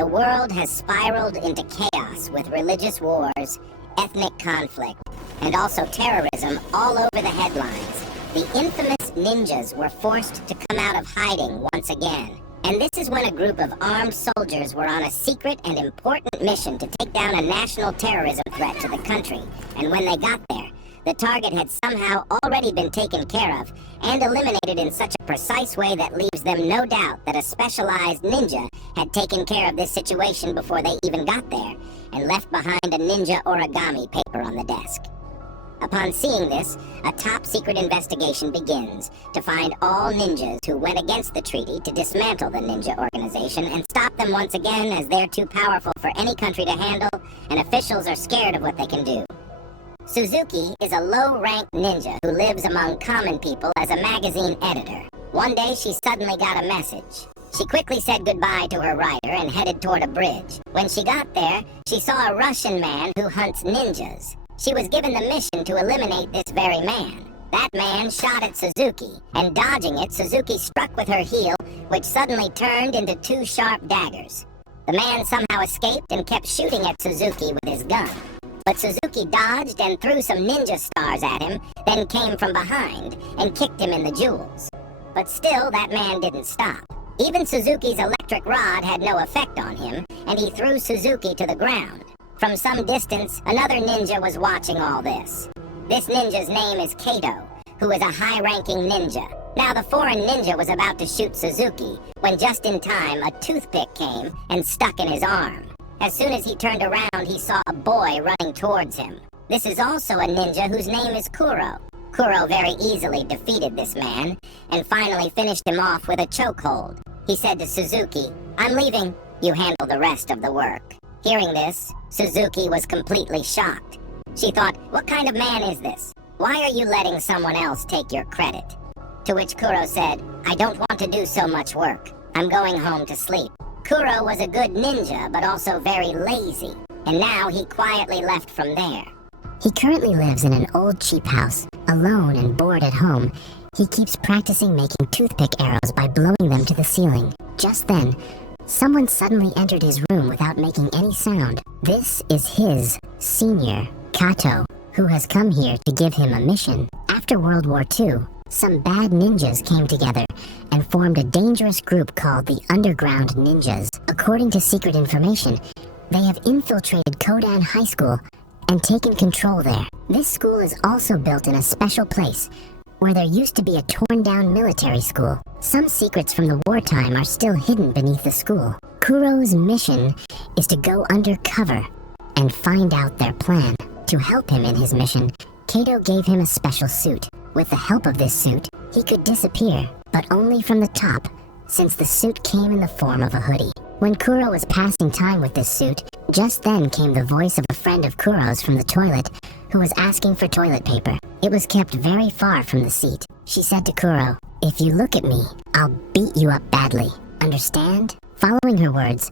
The world has spiraled into chaos with religious wars, ethnic conflict, and also terrorism all over the headlines. The infamous ninjas were forced to come out of hiding once again. And this is when a group of armed soldiers were on a secret and important mission to take down a national terrorism threat to the country. And when they got there, the target had somehow already been taken care of and eliminated in such a precise way that leaves them no doubt that a specialized ninja had taken care of this situation before they even got there and left behind a ninja origami paper on the desk. Upon seeing this, a top-secret investigation begins to find all ninjas who went against the treaty to dismantle the ninja organization and stop them once again, as they're too powerful for any country to handle and officials are scared of what they can do. Suzuki is a low-ranked ninja who lives among common people as a magazine editor. One day she suddenly got a message. She quickly said goodbye to her writer and headed toward a bridge. When she got there, she saw a Russian man who hunts ninjas. She was given the mission to eliminate this very man. That man shot at Suzuki, and dodging it, Suzuki struck with her heel, which suddenly turned into two sharp daggers. The man somehow escaped and kept shooting at Suzuki with his gun. But Suzuki dodged and threw some ninja stars at him, then came from behind and kicked him in the jewels. But still, that man didn't stop. Even Suzuki's electric rod had no effect on him, and he threw Suzuki to the ground. From some distance, another ninja was watching all this. This ninja's name is Kato, who is a high-ranking ninja. Now the foreign ninja was about to shoot Suzuki, when just in time a toothpick came and stuck in his arm. As soon as he turned around, he saw a boy running towards him. This is also a ninja whose name is Kuro. Kuro very easily defeated this man, and finally finished him off with a chokehold. He said to Suzuki, "I'm leaving. You handle the rest of the work." Hearing this, Suzuki was completely shocked. She thought, what kind of man is this? Why are you letting someone else take your credit? To which Kuro said, "I don't want to do so much work. I'm going home to sleep." Kuro was a good ninja, but also very lazy, and now he quietly left from there. He currently lives in an old cheap house, alone and bored at home. He keeps practicing making toothpick arrows by blowing them to the ceiling. Just then, someone suddenly entered his room without making any sound. This is his senior, Kato, who has come here to give him a mission. After World War II, some bad ninjas came together and formed a dangerous group called the Underground Ninjas. According to secret information, they have infiltrated Kodan High School and taken control there. This school is also built in a special place where there used to be a torn-down military school. Some secrets from the wartime are still hidden beneath the school. Kuro's mission is to go undercover and find out their plan. To help him in his mission, Kato gave him a special suit. With the help of this suit, he could disappear, but only from the top, since the suit came in the form of a hoodie. When Kuro was passing time with this suit, just then came the voice of a friend of Kuro's from the toilet, who was asking for toilet paper. It was kept very far from the seat. She said to Kuro, "If you look at me, I'll beat you up badly. Understand?" Following her words,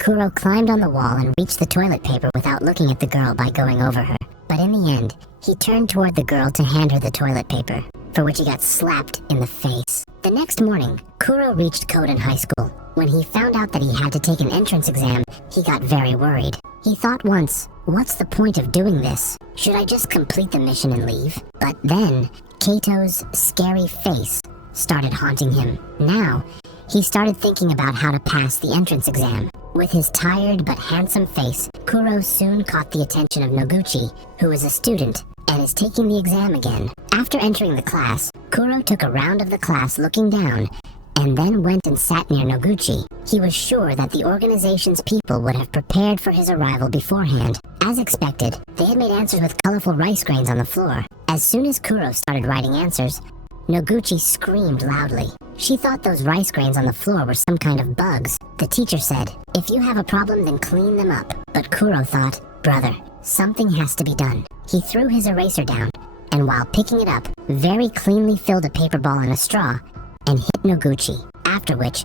Kuro climbed on the wall and reached the toilet paper without looking at the girl by going over her. But in the end, he turned toward the girl to hand her the toilet paper, for which he got slapped in the face. The next morning, Kuro reached Kodan High School. When he found out that he had to take an entrance exam, he got very worried. He thought once, what's the point of doing this? Should I just complete the mission and leave? But then, Kato's scary face started haunting him. Now, he started thinking about how to pass the entrance exam. With his tired but handsome face, Kuro soon caught the attention of Noguchi, who is a student and is taking the exam again. After entering the class, Kuro took a round of the class looking down, and then went and sat near Noguchi. He was sure that the organization's people would have prepared for his arrival beforehand. As expected, they had made answers with colorful rice grains on the floor. As soon as Kuro started writing answers, Noguchi screamed loudly. She thought those rice grains on the floor were some kind of bugs. The teacher said, "If you have a problem, then clean them up." But Kuro thought, "Brother, something has to be done." He threw his eraser down, and while picking it up, very cleanly filled a paper ball in a straw and hit Noguchi, after which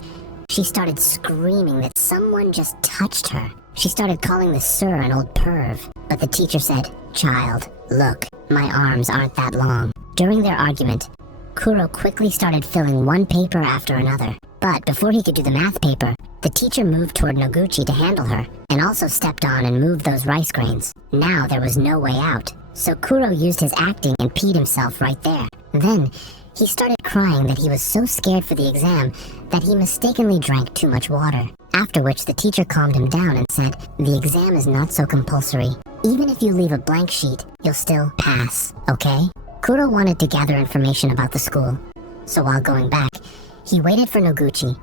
she started screaming that someone just touched her. She started calling the sir an old perv, but the teacher said, "Child, look, my arms aren't that long." During their argument, Kuro quickly started filling one paper after another. But before he could do the math paper, the teacher moved toward Noguchi to handle her, and also stepped on and moved those rice grains. Now there was no way out, so Kuro used his acting and peed himself right there. Then, he started crying that he was so scared for the exam that he mistakenly drank too much water. After which the teacher calmed him down and said, "The exam is not so compulsory. Even if you leave a blank sheet, you'll still pass, okay?" Kuro wanted to gather information about the school, so while going back, he waited for Noguchi,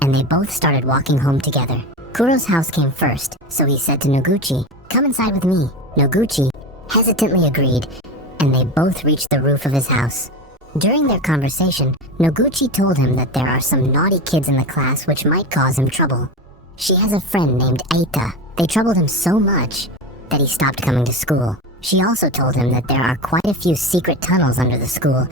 and they both started walking home together. Kuro's house came first, so he said to Noguchi, "Come inside with me." Noguchi hesitantly agreed, and they both reached the roof of his house. During their conversation, Noguchi told him that there are some naughty kids in the class which might cause him trouble. She has a friend named Eita. They troubled him so much that he stopped coming to school. She also told him that there are quite a few secret tunnels under the school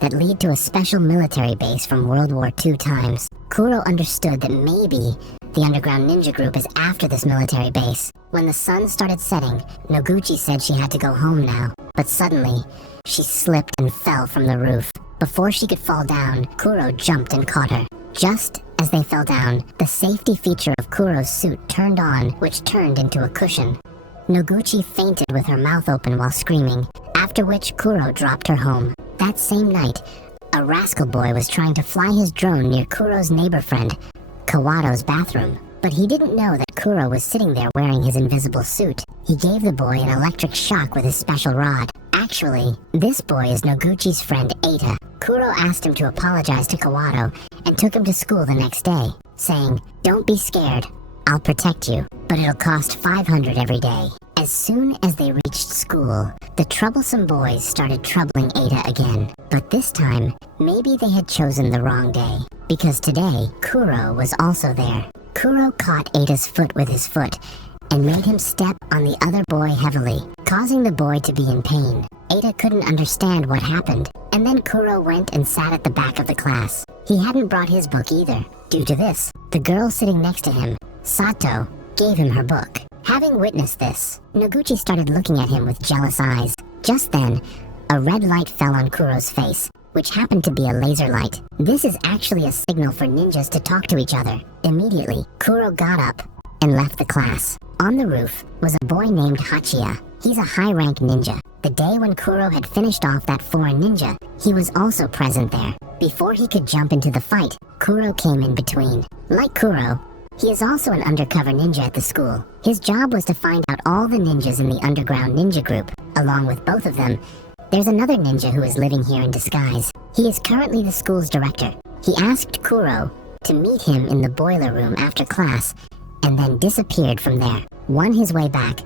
that lead to a special military base from World War II times. Kuro understood that maybe the underground ninja group is after this military base. When the sun started setting, Noguchi said she had to go home now, but suddenly, she slipped and fell from the roof. Before she could fall down, Kuro jumped and caught her. Just as they fell down, the safety feature of Kuro's suit turned on, which turned into a cushion. Noguchi fainted with her mouth open while screaming, after which Kuro dropped her home. That same night, a rascal boy was trying to fly his drone near Kuro's neighbor friend, Kawato's bathroom. But he didn't know that Kuro was sitting there wearing his invisible suit. He gave the boy an electric shock with his special rod. Actually, this boy is Noguchi's friend Eita. Kuro asked him to apologize to Kawato and took him to school the next day, saying, "Don't be scared. I'll protect you, but it'll cost 500 every day." As soon as they reached school, the troublesome boys started troubling Eita again. But this time, maybe they had chosen the wrong day, because today, Kuro was also there. Kuro caught Eita's foot with his foot and made him step on the other boy heavily, causing the boy to be in pain. Eita couldn't understand what happened, and then Kuro went and sat at the back of the class. He hadn't brought his book either. Due to this, the girl sitting next to him, Sato, gave him her book. Having witnessed this, Noguchi started looking at him with jealous eyes. Just then, a red light fell on Kuro's face, which happened to be a laser light. This is actually a signal for ninjas to talk to each other. Immediately, Kuro got up and left the class. On the roof was a boy named Hachiya. He's a high-rank ninja. The day when Kuro had finished off that foreign ninja, he was also present there. Before he could jump into the fight, Kuro came in between. Like Kuro, he is also an undercover ninja at the school. His job was to find out all the ninjas in the underground ninja group. Along with both of them, there's another ninja who is living here in disguise. He is currently the school's director. He asked Kuro to meet him in the boiler room after class, and then disappeared from there. On his way back,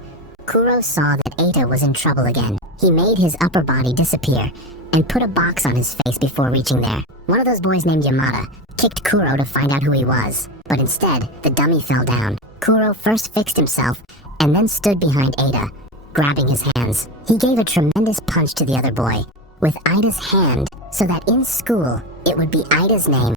Kuro saw that Eita was in trouble again. He made his upper body disappear, and put a box on his face before reaching there. One of those boys named Yamada kicked Kuro to find out who he was, but instead, the dummy fell down. Kuro first fixed himself, and then stood behind Eita, grabbing his hands. He gave a tremendous punch to the other boy, with Ida's hand, so that in school, it would be Ida's name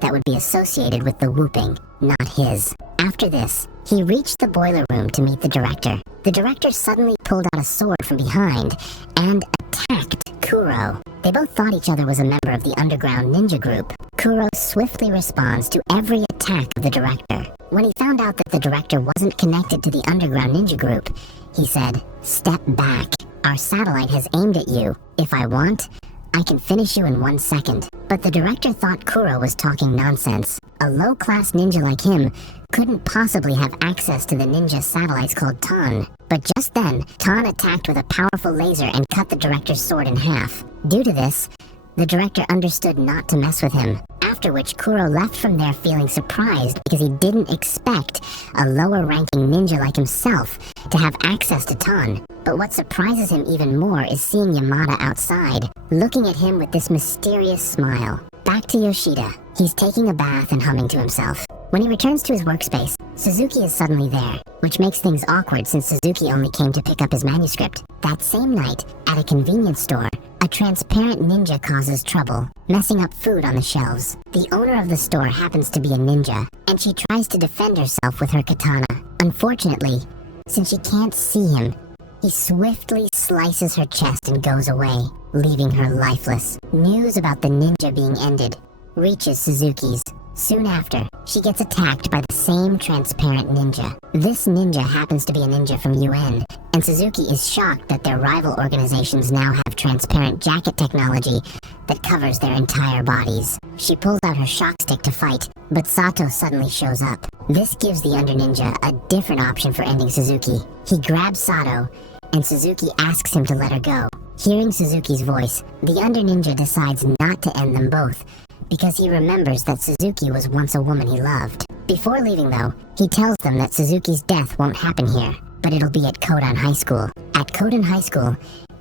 that would be associated with the whooping, not his. After this, he reached the boiler room to meet the director. The director suddenly pulled out a sword from behind and attacked Kuro. They both thought each other was a member of the underground ninja group. Kuro swiftly responds to every attack of the director. When he found out that the director wasn't connected to the underground ninja group, he said, "Step back. Our satellite has aimed at you. If I want, I can finish you in 1 second." But the director thought Kuro was talking nonsense. A low-class ninja like him couldn't possibly have access to the ninja satellites called Tan. But just then, Tan attacked with a powerful laser and cut the director's sword in half. Due to this, the director understood not to mess with him. After which, Kuro left from there feeling surprised because he didn't expect a lower-ranking ninja like himself to have access to Tan. But what surprises him even more is seeing Yamada outside, looking at him with this mysterious smile. Back to Yoshida. He's taking a bath and humming to himself. When he returns to his workspace, Suzuki is suddenly there, which makes things awkward since Suzuki only came to pick up his manuscript. That same night, at a convenience store, a transparent ninja causes trouble, messing up food on the shelves. The owner of the store happens to be a ninja, and she tries to defend herself with her katana. Unfortunately, since she can't see him, he swiftly slices her chest and goes away, leaving her lifeless. News about the ninja being ended reaches Suzuki's. Soon after, she gets attacked by the same transparent ninja. This ninja happens to be a ninja from UN, and Suzuki is shocked that their rival organizations now have transparent jacket technology that covers their entire bodies. She pulls out her shock stick to fight, but Sato suddenly shows up. This gives the Under Ninja a different option for ending Suzuki. He grabs Sato, and Suzuki asks him to let her go. Hearing Suzuki's voice, the Under Ninja decides not to end them both, because he remembers that Suzuki was once a woman he loved. Before leaving though, he tells them that Suzuki's death won't happen here, but it'll be at Kodan High School. At Kodan High School,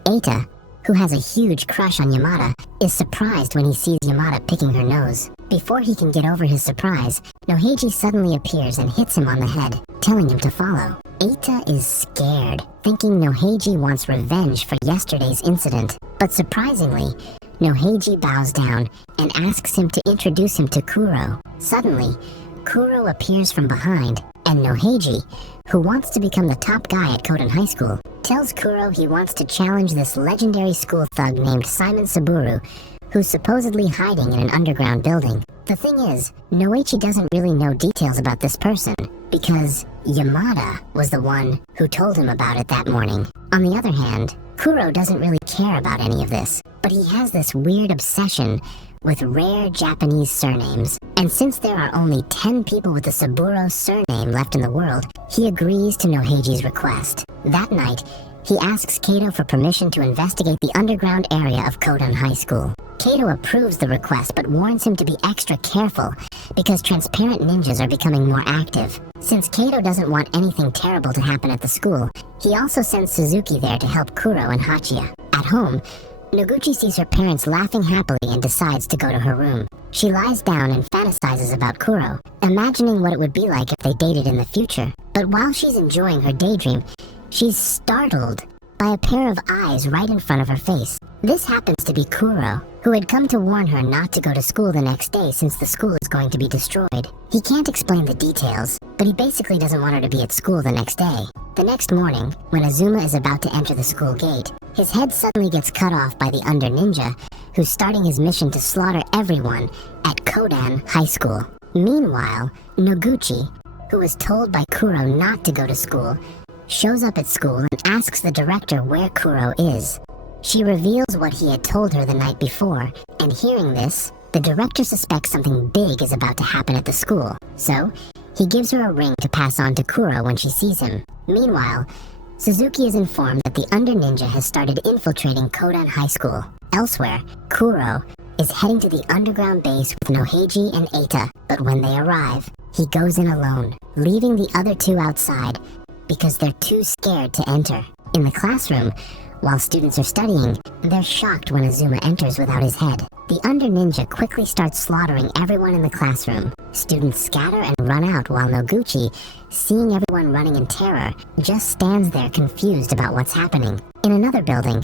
Eita, who has a huge crush on Yamada, is surprised when he sees Yamada picking her nose. Before he can get over his surprise, Noheiji suddenly appears and hits him on the head, telling him to follow. Eita is scared, thinking Noheiji wants revenge for yesterday's incident, but surprisingly, Noheiji bows down and asks him to introduce him to Kuro. Suddenly, Kuro appears from behind, and Noheiji, who wants to become the top guy at Kodan High School, tells Kuro he wants to challenge this legendary school thug named Simon Saburo, who's supposedly hiding in an underground building. The thing is, Noechi doesn't really know details about this person, because Yamada was the one who told him about it that morning. On the other hand, Kuro doesn't really care about any of this, but he has this weird obsession with rare Japanese surnames. And since there are only 10 people with the Saburo surname left in the world, he agrees to Noheiji's request. That night, he asks Kato for permission to investigate the underground area of Kodan High School. Kato approves the request but warns him to be extra careful because transparent ninjas are becoming more active. Since Kato doesn't want anything terrible to happen at the school, he also sends Suzuki there to help Kuro and Hachiya. At home, Noguchi sees her parents laughing happily and decides to go to her room. She lies down and fantasizes about Kuro, imagining what it would be like if they dated in the future. But while she's enjoying her daydream, she's startled by a pair of eyes right in front of her face. This happens to be Kuro, who had come to warn her not to go to school the next day since the school is going to be destroyed. He can't explain the details, but he basically doesn't want her to be at school the next day. The next morning, when Azuma is about to enter the school gate, his head suddenly gets cut off by the Under Ninja, who's starting his mission to slaughter everyone at Kodan High School. Meanwhile, Noguchi, who was told by Kuro not to go to school, shows up at school and asks the director where Kuro is. She reveals what he had told her the night before, and hearing this, the director suspects something big is about to happen at the school. So, he gives her a ring to pass on to Kuro when she sees him. Meanwhile, Suzuki is informed that the Under Ninja has started infiltrating Kodan High School. Elsewhere, Kuro is heading to the underground base with Noheiji and Eita, but when they arrive, he goes in alone, leaving the other two outside because they're too scared to enter. In the classroom, while students are studying, they're shocked when Azuma enters without his head. The Under Ninja quickly starts slaughtering everyone in the classroom. Students scatter and run out while Noguchi, seeing everyone running in terror, just stands there confused about what's happening. In another building,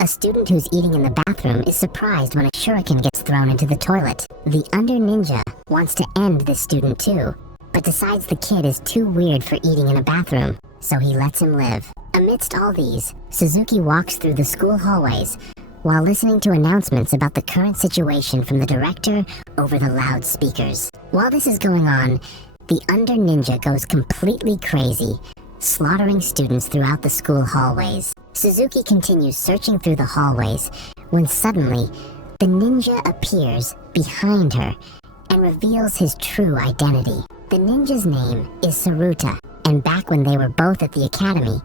a student who's eating in the bathroom is surprised when a shuriken gets thrown into the toilet. The Under Ninja wants to end this student too, but decides the kid is too weird for eating in a bathroom, so he lets him live. Amidst all these, Suzuki walks through the school hallways while listening to announcements about the current situation from the director over the loudspeakers. While this is going on, the Under Ninja goes completely crazy, slaughtering students throughout the school hallways. Suzuki continues searching through the hallways when suddenly, the ninja appears behind her and reveals his true identity. The ninja's name is Saruta, and back when they were both at the academy,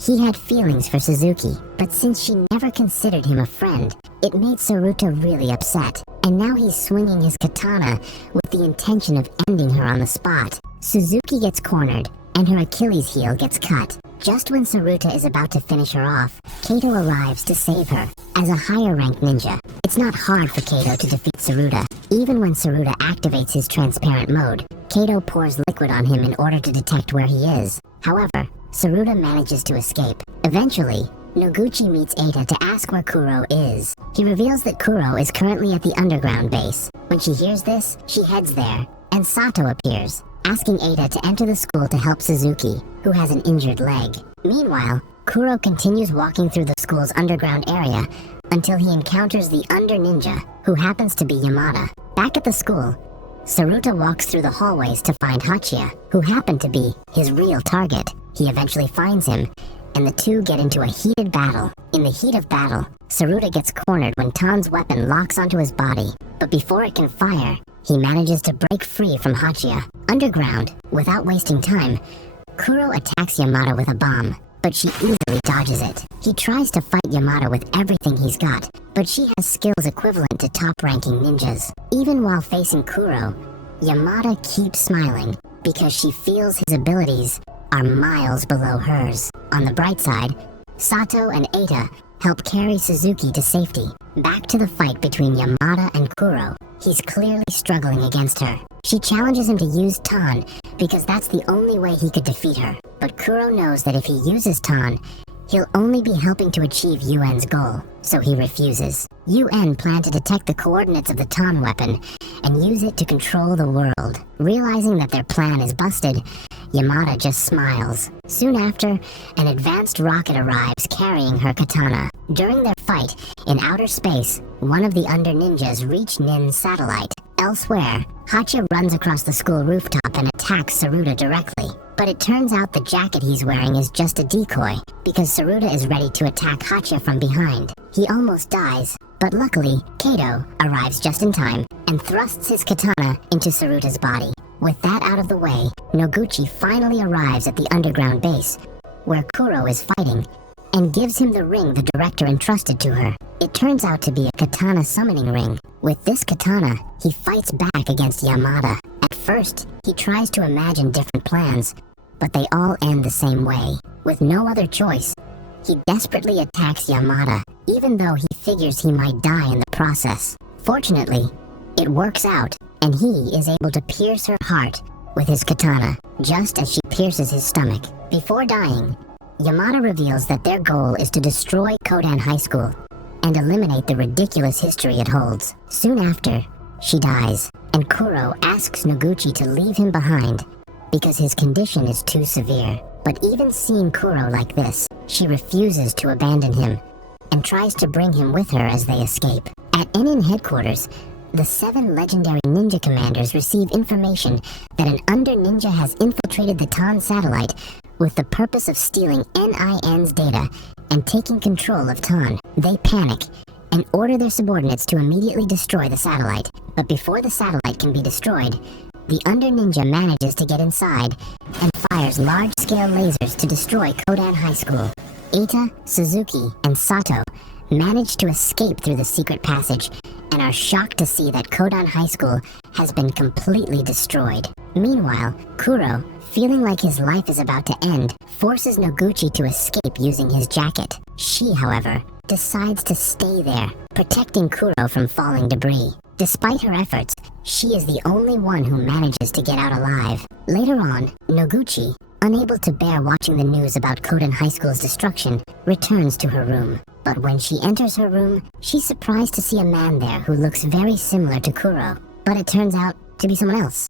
he had feelings for Suzuki, but since she never considered him a friend, it made Saruta really upset, and now he's swinging his katana with the intention of ending her on the spot. Suzuki gets cornered, and her Achilles heel gets cut. Just when Saruta is about to finish her off, Kato arrives to save her. As a higher-ranked ninja, it's not hard for Kato to defeat Saruta. Even when Saruta activates his transparent mode, Kato pours liquid on him in order to detect where he is. However, Saruta manages to escape. Eventually, Noguchi meets Eita to ask where Kuro is. He reveals that Kuro is currently at the underground base. When she hears this, she heads there, and Sato appears, asking Eita to enter the school to help Suzuki, who has an injured leg. Meanwhile, Kuro continues walking through the school's underground area until he encounters the Under Ninja, who happens to be Yamada. Back at the school, Saruta walks through the hallways to find Hachiya, who happened to be his real target. He eventually finds him, and the two get into a heated battle. In the heat of battle, Saruta gets cornered when Tan's weapon locks onto his body, but before it can fire, he manages to break free from Hachiya. Underground, without wasting time, Kuro attacks Yamada with a bomb, but she easily dodges it. He tries to fight Yamada with everything he's got, but she has skills equivalent to top-ranking ninjas. Even while facing Kuro, Yamada keeps smiling because she feels his abilities are miles below hers. On the bright side, Sato and Eita help carry Suzuki to safety. Back to the fight between Yamada and Kuro. He's clearly struggling against her. She challenges him to use Tan because that's the only way he could defeat her. But Kuro knows that if he uses Tan, he'll only be helping to achieve Yuen's goal, so he refuses. Yuen planned to detect the coordinates of the Tan weapon and use it to control the world. Realizing that their plan is busted, Yamada just smiles. Soon after, an advanced rocket arrives carrying her katana. During their fight in outer space, one of the Under Ninjas reach Nin's satellite. Elsewhere, Hachiya runs across the school rooftop and attacks Saruta directly. But it turns out the jacket he's wearing is just a decoy, because Saruta is ready to attack Hachiya from behind. He almost dies, but luckily, Kato arrives just in time and thrusts his katana into Saruta's body. With that out of the way, Noguchi finally arrives at the underground base, where Kuro is fighting, and gives him the ring the director entrusted to her. It turns out to be a katana summoning ring. With this katana, he fights back against Yamada. At first, he tries to imagine different plans, but they all end the same way. With no other choice, he desperately attacks Yamada, even though he figures he might die in the process. Fortunately, it works out, and he is able to pierce her heart with his katana, just as she pierces his stomach. Before dying, Yamada reveals that their goal is to destroy Kodan High School and eliminate the ridiculous history it holds. Soon after, she dies, and Kuro asks Noguchi to leave him behind because his condition is too severe. But even seeing Kuro like this, she refuses to abandon him and tries to bring him with her as they escape. At Enin headquarters, the 7 legendary ninja commanders receive information that an Under Ninja has infiltrated the Tan satellite with the purpose of stealing NIN's data and taking control of Tan. They panic and order their subordinates to immediately destroy the satellite. But before the satellite can be destroyed, the Under Ninja manages to get inside and fires large-scale lasers to destroy Kodan High School. Eita, Suzuki, and Sato manage to escape through the secret passage and are shocked to see that Kodan High School has been completely destroyed. Meanwhile, Kuro, feeling like his life is about to end, forces Noguchi to escape using his jacket. She, however, decides to stay there, protecting Kuro from falling debris. Despite her efforts, she is the only one who manages to get out alive. Later on, Noguchi, unable to bear watching the news about Kodan High School's destruction, returns to her room. But when she enters her room, she's surprised to see a man there who looks very similar to Kuro. But it turns out to be someone else.